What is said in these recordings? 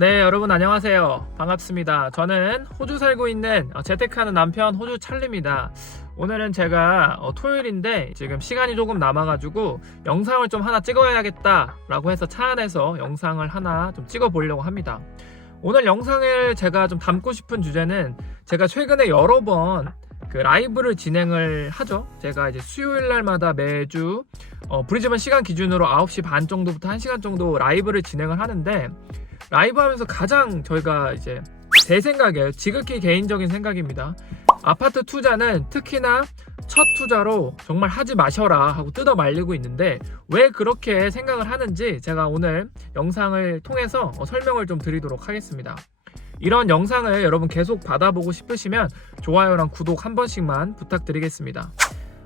네, 여러분 안녕하세요. 반갑습니다. 저는 호주 살고 있는 재테크하는 남편 호주 찰리입니다. 오늘은 제가 토요일인데 지금 시간이 조금 남아가지고 영상을 좀 하나 찍어야겠다라고 해서 차 안에서 영상을 하나 좀 찍어 보려고 합니다. 오늘 영상을 제가 좀 담고 싶은 주제는 제가 최근에 여러 번 라이브를 진행을 하죠. 제가 이제 수요일 날마다 매주 브리즈번 시간 기준으로 9시 반 정도부터 1시간 정도 라이브를 진행을 하는데, 라이브 하면서 가장 저희가 이제 제 생각이에요. 지극히 개인적인 생각입니다. 아파트 투자는 특히나 첫 투자로 정말 하지 마셔라 하고 뜯어 말리고 있는데, 왜 그렇게 생각을 하는지 제가 오늘 영상을 통해서 설명을 좀 드리도록 하겠습니다. 이런 영상을 여러분 계속 받아보고 싶으시면 좋아요랑 구독 한 번씩만 부탁드리겠습니다.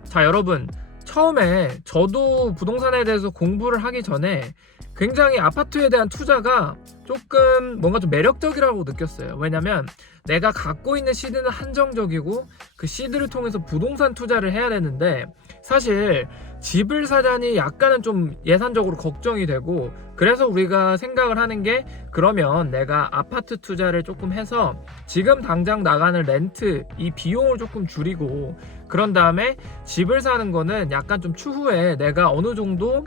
자, 여러분, 처음에 저도 부동산에 대해서 공부를 하기 전에 굉장히 아파트에 대한 투자가 조금 뭔가 좀 매력적이라고 느꼈어요. 왜냐면 내가 갖고 있는 시드는 한정적이고 그 시드를 통해서 부동산 투자를 해야 되는데, 사실 집을 사자니 약간은 좀 예산적으로 걱정이 되고, 그래서 우리가 생각을 하는 게, 그러면 내가 아파트 투자를 조금 해서 지금 당장 나가는 렌트 이 비용을 조금 줄이고, 그런 다음에 집을 사는 거는 약간 좀 추후에 내가 어느 정도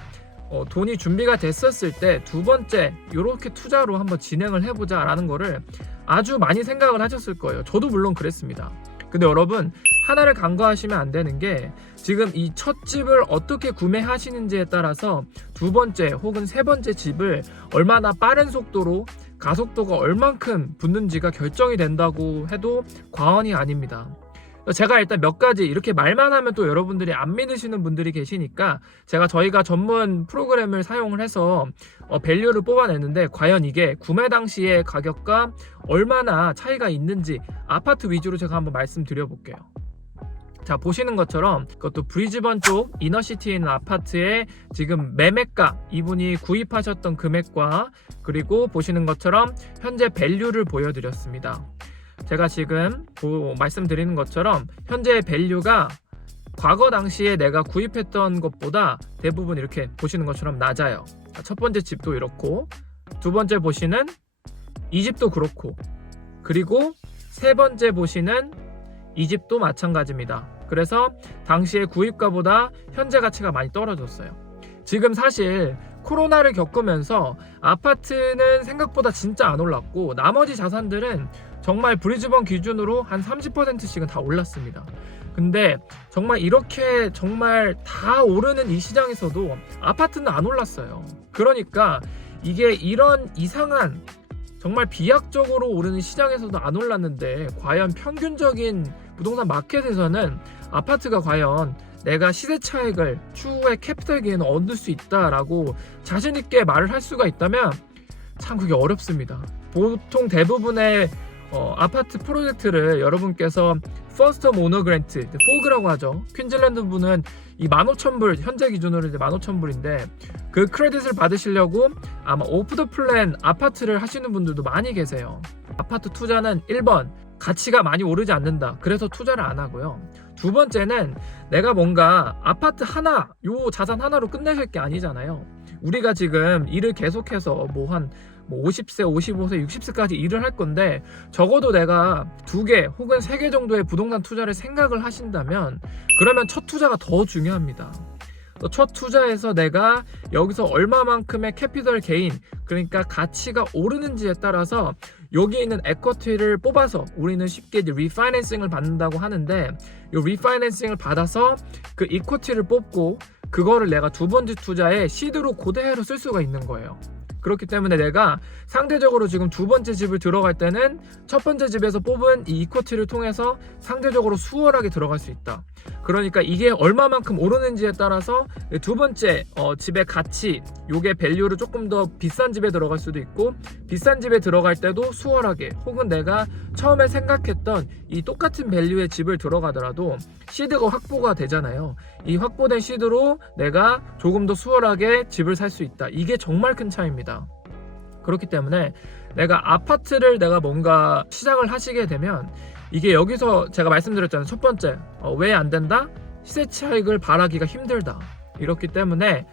돈이 준비가 됐었을 때 두 번째 이렇게 투자로 한번 진행을 해보자 라는 거를 아주 많이 생각을 하셨을 거예요. 저도 물론 그랬습니다. 근데 여러분, 하나를 간과하시면 안 되는 게, 지금 이 첫 집을 어떻게 구매하시는지에 따라서 두 번째 혹은 세 번째 집을 얼마나 빠른 속도로, 가속도가 얼만큼 붙는지가 결정이 된다고 해도 과언이 아닙니다. 제가 일단 몇 가지, 이렇게 말만 하면 또 여러분들이 안 믿으시는 분들이 계시니까 저희가 전문 프로그램을 사용을 해서 밸류를 뽑아냈는데, 과연 이게 구매 당시의 가격과 얼마나 차이가 있는지 아파트 위주로 제가 한번 말씀드려 볼게요. 자, 보시는 것처럼 그것도 브리즈번 쪽 이너시티에 있는 아파트의 지금 매매가, 이분이 구입하셨던 금액과, 그리고 보시는 것처럼 현재 밸류를 보여드렸습니다. 제가 지금 말씀드리는 것처럼 현재 밸류가 과거 당시에 내가 구입했던 것보다 대부분 이렇게 보시는 것처럼 낮아요. 첫 번째 집도 이렇고, 두 번째 보시는 이 집도 그렇고, 그리고 세 번째 보시는 이 집도 마찬가지입니다. 그래서 당시의 구입가보다 현재 가치가 많이 떨어졌어요. 지금 사실 코로나를 겪으면서 아파트는 생각보다 진짜 안 올랐고, 나머지 자산들은 정말 브리즈번 기준으로 한 30%씩은 다 올랐습니다. 근데 정말 이렇게 정말 다 오르는 이 시장에서도 아파트는 안 올랐어요. 그러니까 이게 이런 이상한, 정말 비약적으로 오르는 시장에서도 안 올랐는데, 과연 평균적인 부동산 마켓에서는 아파트가 과연 내가 시세 차익을 추후에 캐피탈 게인을 얻을 수 있다라고 자신 있게 말을 할 수가 있다면 참 그게 어렵습니다. 보통 대부분의 아파트 프로젝트를 여러분께서 퍼스트 오너 그랜트, 포그라고 하죠. 퀸즐랜드 분은 이 15,000불, 현재 기준으로 이제 15,000불인데, 그 크레딧을 받으시려고 아마 오프 더 플랜 아파트를 하시는 분들도 많이 계세요. 아파트 투자는 1번, 가치가 많이 오르지 않는다, 그래서 투자를 안 하고요. 두 번째는 내가 뭔가 아파트 하나, 요 자산 하나로 끝내실 게 아니잖아요. 우리가 지금 일을 계속해서 50세, 55세, 60세까지 일을 할 건데, 적어도 내가 2개 혹은 3개 정도의 부동산 투자를 생각을 하신다면, 그러면 첫 투자가 더 중요합니다. 첫 투자에서 내가 여기서 얼마만큼의 캐피털 게인, 그러니까 가치가 오르는지에 따라서 여기 있는 에쿼티를 뽑아서, 우리는 쉽게 이제 리파이낸싱을 받는다고 하는데, 이 리파이낸싱을 받아서 그 이쿼티를 뽑고, 그거를 내가 두 번째 투자에 시드로 그대로 쓸 수가 있는 거예요. 그렇기 때문에 내가 상대적으로 지금 두 번째 집을 들어갈 때는 첫 번째 집에서 뽑은 이 이쿼티를 통해서 상대적으로 수월하게 들어갈 수 있다. 그러니까 이게 얼마만큼 오르는지에 따라서 두 번째 집의 가치, 요게 밸류를 조금 더 비싼 집에 들어갈 수도 있고, 비싼 집에 들어갈 때도 수월하게, 혹은 내가 처음에 생각했던 이 똑같은 밸류의 집을 들어가더라도 시드가 확보가 되잖아요. 이 확보된 시드로 내가 조금 더 수월하게 집을 살 수 있다. 이게 정말 큰 차이입니다. 그렇기 때문에 내가 아파트를 내가 뭔가 시작을 하시게 되면, 이게 여기서 제가 말씀드렸잖아요. 첫 번째, 왜 안 된다? 시세 차익을 바라기가 힘들다. 이렇기 때문에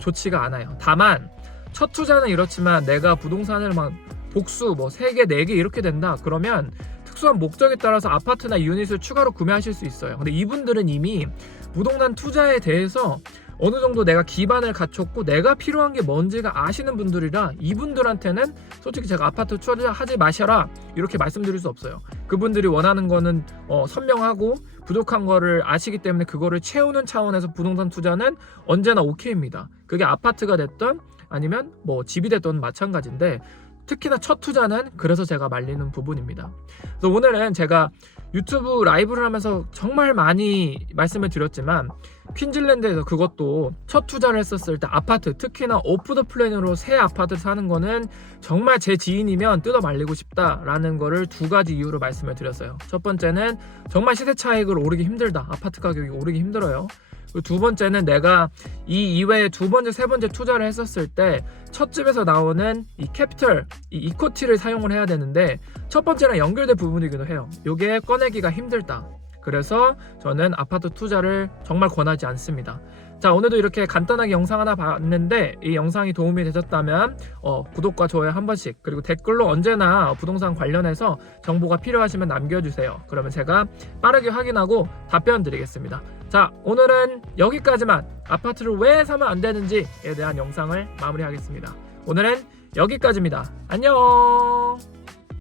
좋지가 않아요. 다만 첫 투자는 이렇지만 내가 부동산을 막 복수 뭐 3개, 4개 이렇게 된다. 그러면 특수한 목적에 따라서 아파트나 유닛을 추가로 구매하실 수 있어요. 근데 이분들은 이미 부동산 투자에 대해서 어느 정도 내가 기반을 갖췄고 내가 필요한 게 뭔지가 아시는 분들이라 이분들한테는 솔직히 제가 아파트 투자하지 마셔라 이렇게 말씀드릴 수 없어요. 그분들이 원하는 거는 선명하고 부족한 거를 아시기 때문에 그거를 채우는 차원에서 부동산 투자는 언제나 오케이입니다. 그게 아파트가 됐던 아니면 뭐 집이 됐던 마찬가지인데 특히나 첫 투자는 그래서 제가 말리는 부분입니다. 그래서 오늘은 제가 유튜브 라이브를 하면서 정말 많이 말씀을 드렸지만 퀸즐랜드에서 그것도 첫 투자를 했었을 때 아파트, 특히나 오프 더 플랜으로 새 아파트를 사는 거는 정말 제 지인이면 뜯어 말리고 싶다라는 거를 2가지 이유로 말씀을 드렸어요. 첫 번째는 정말 시세 차익을 오르기 힘들다. 아파트 가격이 오르기 힘들어요. 그리고 2번째는 내가 이 이외에 2번째, 3번째 투자를 했었을 때 첫 집에서 나오는 이 캐피털, 이 이코티를 사용을 해야 되는데 첫 번째랑 연결된 부분이기도 해요. 이게 꺼내기가 힘들다. 그래서 저는 아파트 투자를 정말 권하지 않습니다. 자, 오늘도 이렇게 간단하게 영상 하나 봤는데 이 영상이 도움이 되셨다면 구독과 좋아요 한 번씩, 그리고 댓글로 언제나 부동산 관련해서 정보가 필요하시면 남겨주세요. 그러면 제가 빠르게 확인하고 답변 드리겠습니다. 자, 오늘은 여기까지만. 아파트를 왜 사면 안 되는지에 대한 영상을 마무리하겠습니다. 오늘은 여기까지입니다. 안녕.